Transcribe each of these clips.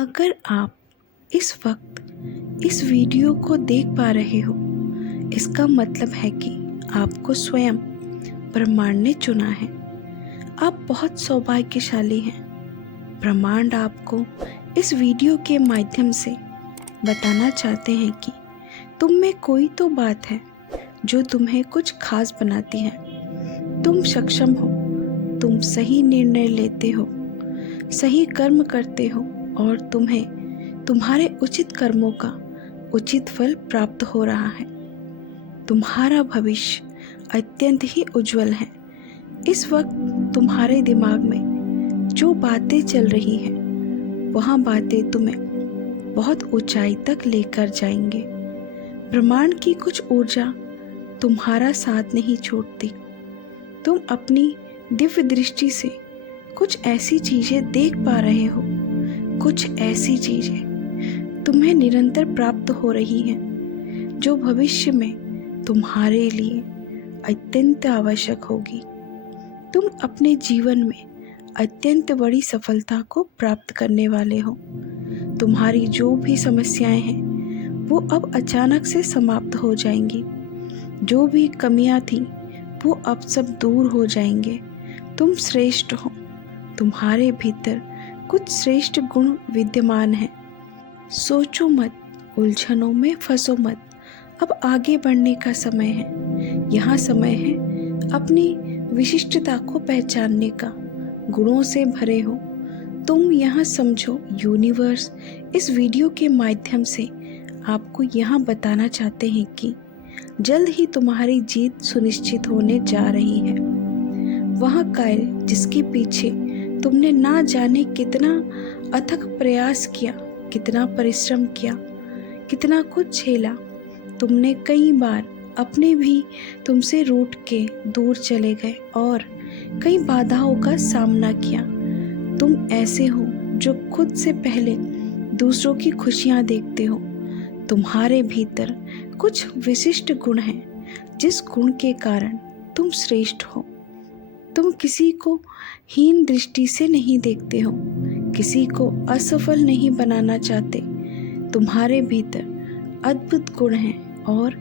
अगर आप इस वक्त इस वीडियो को देख पा रहे हो, इसका मतलब है कि आपको स्वयं ब्रह्मांड ने चुना है। आप बहुत सौभाग्यशाली हैं। ब्रह्मांड आपको इस वीडियो के माध्यम से बताना चाहते हैं कि तुम में कोई तो बात है जो तुम्हें कुछ खास बनाती है। तुम सक्षम हो, तुम सही निर्णय लेते हो, सही कर्म करते हो और तुम्हें तुम्हारे उचित कर्मों का उचित फल प्राप्त हो रहा है। तुम्हारा भविष्य अत्यंत ही उज्जवल है। इस वक्त तुम्हारे दिमाग में जो बातें चल रही हैं, वह बातें तुम्हें बहुत ऊंचाई तक लेकर जाएंगे। ब्रह्मांड की कुछ ऊर्जा तुम्हारा साथ नहीं छोड़ती। तुम अपनी दिव्य दृष्टि से कुछ ऐसी चीजें देख पा रहे हो, कुछ ऐसी चीजें तुम्हें निरंतर प्राप्त हो रही हैं जो भविष्य में तुम्हारे लिए अत्यंत आवश्यक होगी। तुम अपने जीवन में अत्यंत बड़ी सफलता को प्राप्त करने वाले हो। तुम्हारी जो भी समस्याएं हैं वो अब अचानक से समाप्त हो जाएंगी। जो भी कमियां थी वो अब सब दूर हो जाएंगे। तुम श्रेष्ठ हो। तुम्हारे भीतर कुछ श्रेष्ठ गुण विद्यमान हैं। सोचो मत, उलझनों में फंसो मत। अब आगे बढ़ने का समय है। यहाँ समय है अपनी विशिष्टता को पहचानने का। गुणों से भरे हो तुम। यहाँ समझो, यूनिवर्स इस वीडियो के माध्यम से आपको यहाँ बताना चाहते हैं कि जल्द ही तुम्हारी जीत सुनिश्चित होने जा रही है। वह कार्य जिसके पीछे तुमने ना जाने कितना अथक प्रयास किया, कितना परिश्रम किया, कितना कुछ झेला। तुमने कई बार अपने भी तुमसे रूठ के दूर चले गए और कई बाधाओं का सामना किया। तुम ऐसे हो जो खुद से पहले दूसरों की खुशियां देखते हो। तुम्हारे भीतर कुछ विशिष्ट गुण हैं जिस गुण के कारण तुम श्रेष्ठ हो। तुम किसी को हीन दृष्टि से नहीं देखते हो, किसी को असफल नहीं बनाना चाहते। तुम्हारे भीतर अद्भुत गुण हैं और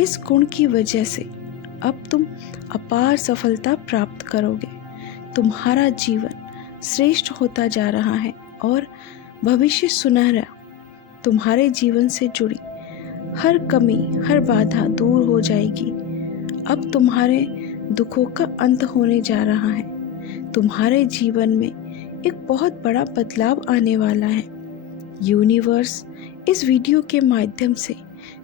इस गुण की वजह से अब तुम अपार सफलता प्राप्त करोगे। तुम्हारा जीवन श्रेष्ठ होता जा रहा है और भविष्य सुनहरा। तुम्हारे जीवन से जुड़ी हर कमी, हर बाधा दूर हो जाएगी। अब तुम्हारे दुखों का अंत होने जा रहा है। तुम्हारे जीवन में एक बहुत बड़ा बदलाव आने वाला है। यूनिवर्स इस वीडियो के माध्यम से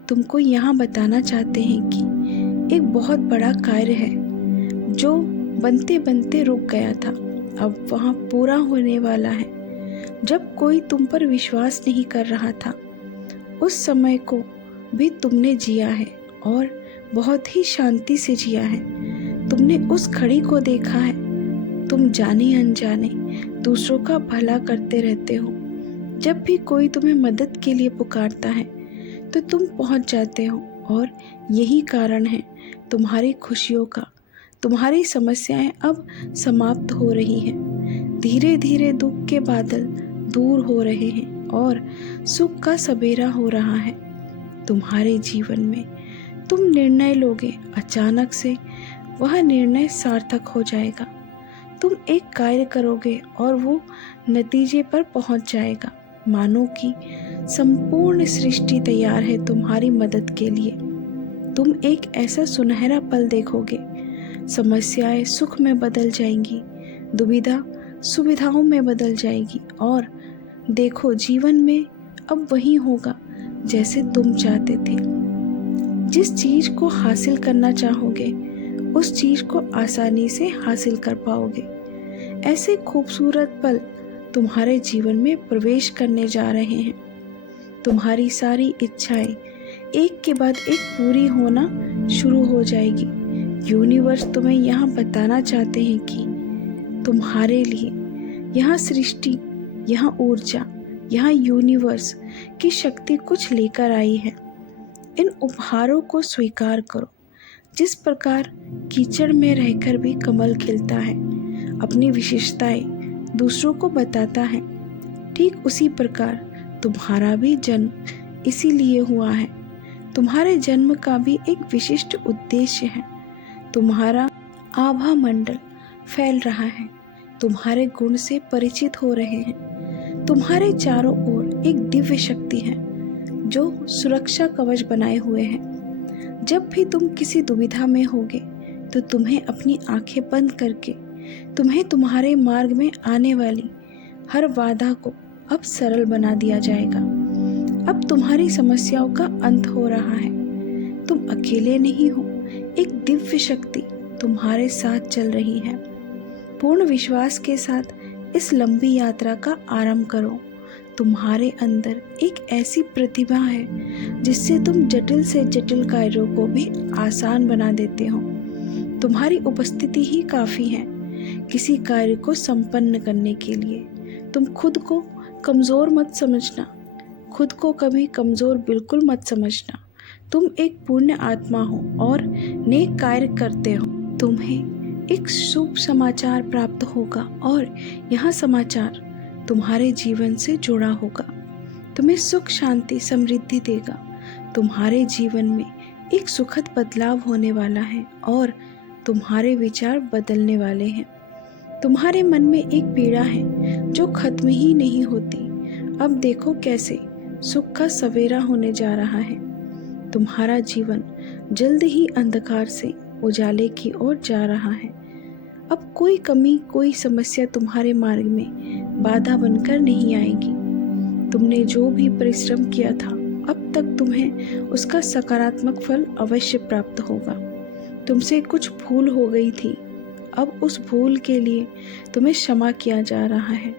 तुमको यहाँ बताना चाहते हैं कि एक बहुत बड़ा कार्य है जो बनते बनते रुक गया था, अब वहाँ पूरा होने वाला है। जब कोई तुम पर विश्वास नहीं कर रहा था, उस समय को भी तुमने जिया है और बहुत ही शांति से जिया है। तुमने उस घड़ी को देखा है। तुम जाने अनजाने दूसरों का भला करते रहते हो। जब भी कोई तुम्हें मदद के लिए पुकारता है तो तुम पहुंच जाते हो और यही कारण है तुम्हारी खुशियों का। तुम्हारी समस्याएं अब समाप्त हो रही हैं। धीरे धीरे दुख के बादल दूर हो रहे हैं और सुख का सबेरा हो रहा है। तुम्हारे जीवन में तुम निर्णय लोगे, अचानक से वह निर्णय सार्थक हो जाएगा। तुम एक कार्य करोगे और वो नतीजे पर पहुंच जाएगा। मानो कि संपूर्ण सृष्टि तैयार है तुम्हारी मदद के लिए। तुम एक ऐसा सुनहरा पल देखोगे। समस्याएं सुख में बदल जाएंगी, दुविधा सुविधाओं में बदल जाएगी और देखो, जीवन में अब वही होगा जैसे तुम चाहते थे। जिस चीज को हासिल करना चाहोगे उस चीज को आसानी से हासिल कर पाओगे। ऐसे खूबसूरत पल तुम्हारे जीवन में प्रवेश करने जा रहे हैं। तुम्हारी सारी इच्छाएं एक के बाद एक पूरी होना शुरू हो जाएगी। यूनिवर्स तुम्हें यहाँ बताना चाहते हैं कि तुम्हारे लिए यहाँ सृष्टि, यहाँ ऊर्जा, यहाँ यूनिवर्स की शक्ति कुछ लेकर आई है। इन उपहारों को स्वीकार करो। जिस प्रकार कीचड़ में रहकर भी कमल खिलता है, अपनी विशेषताएं दूसरों को बताता है, ठीक उसी प्रकार तुम्हारा भी जन्म इसीलिए हुआ है। तुम्हारे जन्म का भी एक विशिष्ट उद्देश्य है। तुम्हारा आभा मंडल फैल रहा है, तुम्हारे गुण से परिचित हो रहे हैं। तुम्हारे चारों ओर एक दिव्य शक्ति है जो सुरक्षा कवच बनाए हुए है। जब भी तुम किसी दुविधा में होगे तो तुम्हें अपनी आंखें बंद करके तुम्हें तुम्हारे मार्ग में आने वाली हर बाधा को अब सरल बना दिया जाएगा। अब तुम्हारी समस्याओं का अंत हो रहा है। तुम अकेले नहीं हो, एक दिव्य शक्ति तुम्हारे साथ चल रही है। पूर्ण विश्वास के साथ इस लंबी यात्रा का आरंभ करो। तुम्हारे अंदर एक ऐसी प्रतिभा है जिससे तुम जटिल से जटिल कार्यों को भी आसान बना देते हो। तुम्हारी उपस्थिति ही काफ़ी है किसी कार्य को संपन्न करने के लिए। तुम खुद को कमज़ोर मत समझना, खुद को कभी कमज़ोर बिल्कुल मत समझना। तुम एक पुण्य आत्मा हो और नेक कार्य करते हो। तुम्हें एक शुभ समाचार प्राप्त होगा और यह समाचार तुम्हारे जीवन से जुड़ा होगा। तुम्हें सुख, शांति, समृद्धि देगा। तुम्हारे जीवन में एक सुखद बदलाव होने वाला है और तुम्हारे विचार बदलने वाले हैं। तुम्हारे मन में एक पीड़ा है जो खत्म ही नहीं होती। अब देखो कैसे सुख का सवेरा होने जा रहा है। तुम्हारा जीवन जल्द ही अंधकार से उजाले की ओर जा रहा है। अब कोई कमी, कोई समस्या तुम्हारे मार्ग में बाधा बनकर नहीं आएगी। तुमने जो भी परिश्रम किया था अब तक तुम्हें उसका सकारात्मक फल अवश्य प्राप्त होगा। तुमसे कुछ भूल हो गई थी, अब उस भूल के लिए तुम्हें क्षमा किया जा रहा है।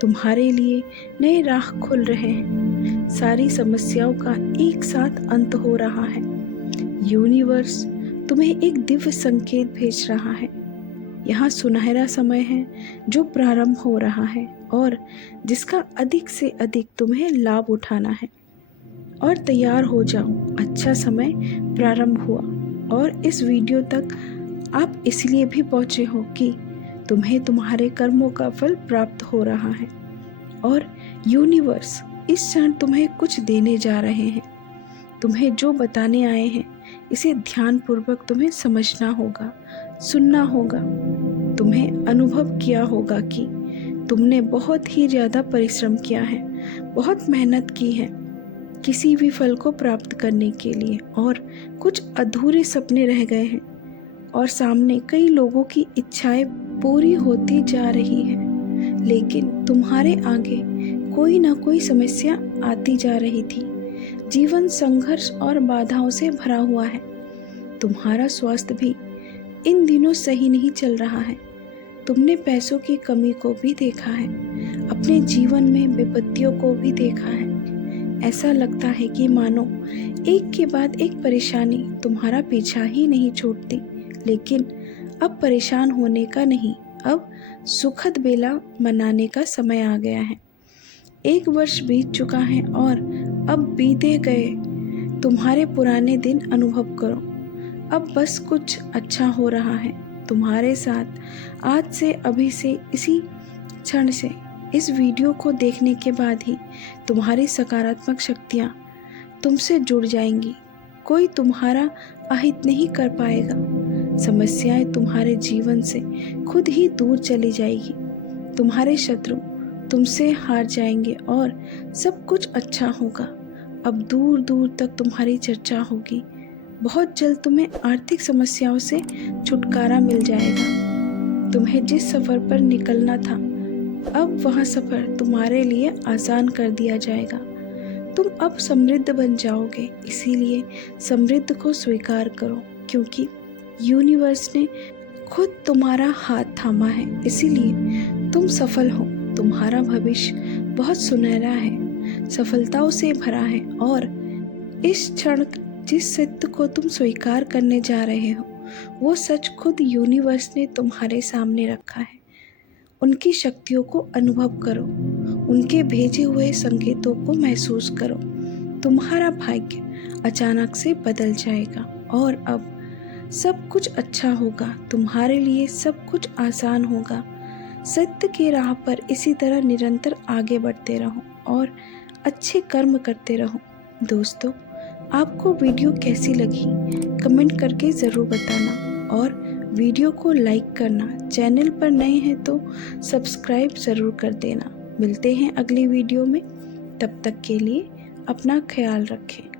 तुम्हारे लिए नए राह खुल रहे हैं। सारी समस्याओं का एक साथ अंत हो रहा है। यूनिवर्स तुम्हें एक दिव्य संकेत भेज रहा है। यहाँ सुनहरा समय है जो प्रारंभ हो रहा है और जिसका अधिक से अधिक तुम्हें लाभ उठाना है। और तैयार हो जाओ, अच्छा समय प्रारंभ हुआ। और इस वीडियो तक आप इसलिए भी पहुँचे हो कि तुम्हें तुम्हारे कर्मों का फल प्राप्त हो रहा है और यूनिवर्स इस क्षण तुम्हें कुछ देने जा रहे हैं। तुम्हें जो बताने आए हैं इसे ध्यानपूर्वक तुम्हें समझना होगा, सुनना होगा। तुम्हें अनुभव किया होगा कि तुमने बहुत ही ज़्यादा परिश्रम किया है, बहुत मेहनत की है किसी भी फल को प्राप्त करने के लिए, और कुछ अधूरे सपने रह गए हैं और सामने कई लोगों की इच्छाएं पूरी होती जा रही हैं, लेकिन तुम्हारे आगे कोई ना कोई समस्या आती जा रही थी। जीवन संघर्ष और बाधाओं से भरा हुआ है। तुम्हारा स्वास्थ्य भी इन दिनों सही नहीं चल रहा है। तुमने पैसों की कमी को भी देखा है, अपने जीवन में विपत्तियों को भी देखा है। ऐसा लगता है कि मानो एक के बाद एक परेशानी तुम्हारा पीछा ही नहीं छोड़ती। लेकिन अब परेशान होने का नहीं, अब सुखद बेला मनाने का समय आ गया है। 1 वर्ष बीत चुका है और अब बीते गए तुम्हारे पुराने दिन अनुभव करो। अब बस कुछ अच्छा हो रहा है तुम्हारे साथ। आज से, अभी से, इसी क्षण से, इस वीडियो को देखने के बाद ही तुम्हारी सकारात्मक शक्तियाँ तुमसे जुड़ जाएंगी। कोई तुम्हारा अहित नहीं कर पाएगा। समस्याएं तुम्हारे जीवन से खुद ही दूर चली जाएगी। तुम्हारे शत्रु तुमसे हार जाएंगे और सब कुछ अच्छा होगा। अब दूर दूर तक तुम्हारी चर्चा होगी। बहुत जल्द तुम्हें आर्थिक समस्याओं से छुटकारा मिल जाएगा। तुम्हें जिस सफ़र पर निकलना था अब वह सफ़र तुम्हारे लिए आसान कर दिया जाएगा। तुम अब समृद्ध बन जाओगे, इसीलिए समृद्ध को स्वीकार करो, क्योंकि यूनिवर्स ने खुद तुम्हारा हाथ थामा है। इसीलिए तुम सफल हो। तुम्हारा भविष्य बहुत सुनहरा है, सफलताओं से भरा है, और इस क्षण जिस सत्य को तुम स्वीकार करने जा रहे हो वो सच खुद यूनिवर्स ने तुम्हारे सामने रखा है। उनकी शक्तियों को अनुभव करो, उनके भेजे हुए संकेतों को महसूस करो। तुम्हारा भाग्य अचानक से बदल जाएगा और अब सब कुछ अच्छा होगा। तुम्हारे लिए सब कुछ आसान होगा। सत्य की राह पर इसी तरह निरंतर आगे बढ़ते रहो और अच्छे कर्म करते रहो। दोस्तों, आपको वीडियो कैसी लगी कमेंट करके ज़रूर बताना और वीडियो को लाइक करना। चैनल पर नए हैं तो सब्सक्राइब ज़रूर कर देना। मिलते हैं अगली वीडियो में, तब तक के लिए अपना ख्याल रखें।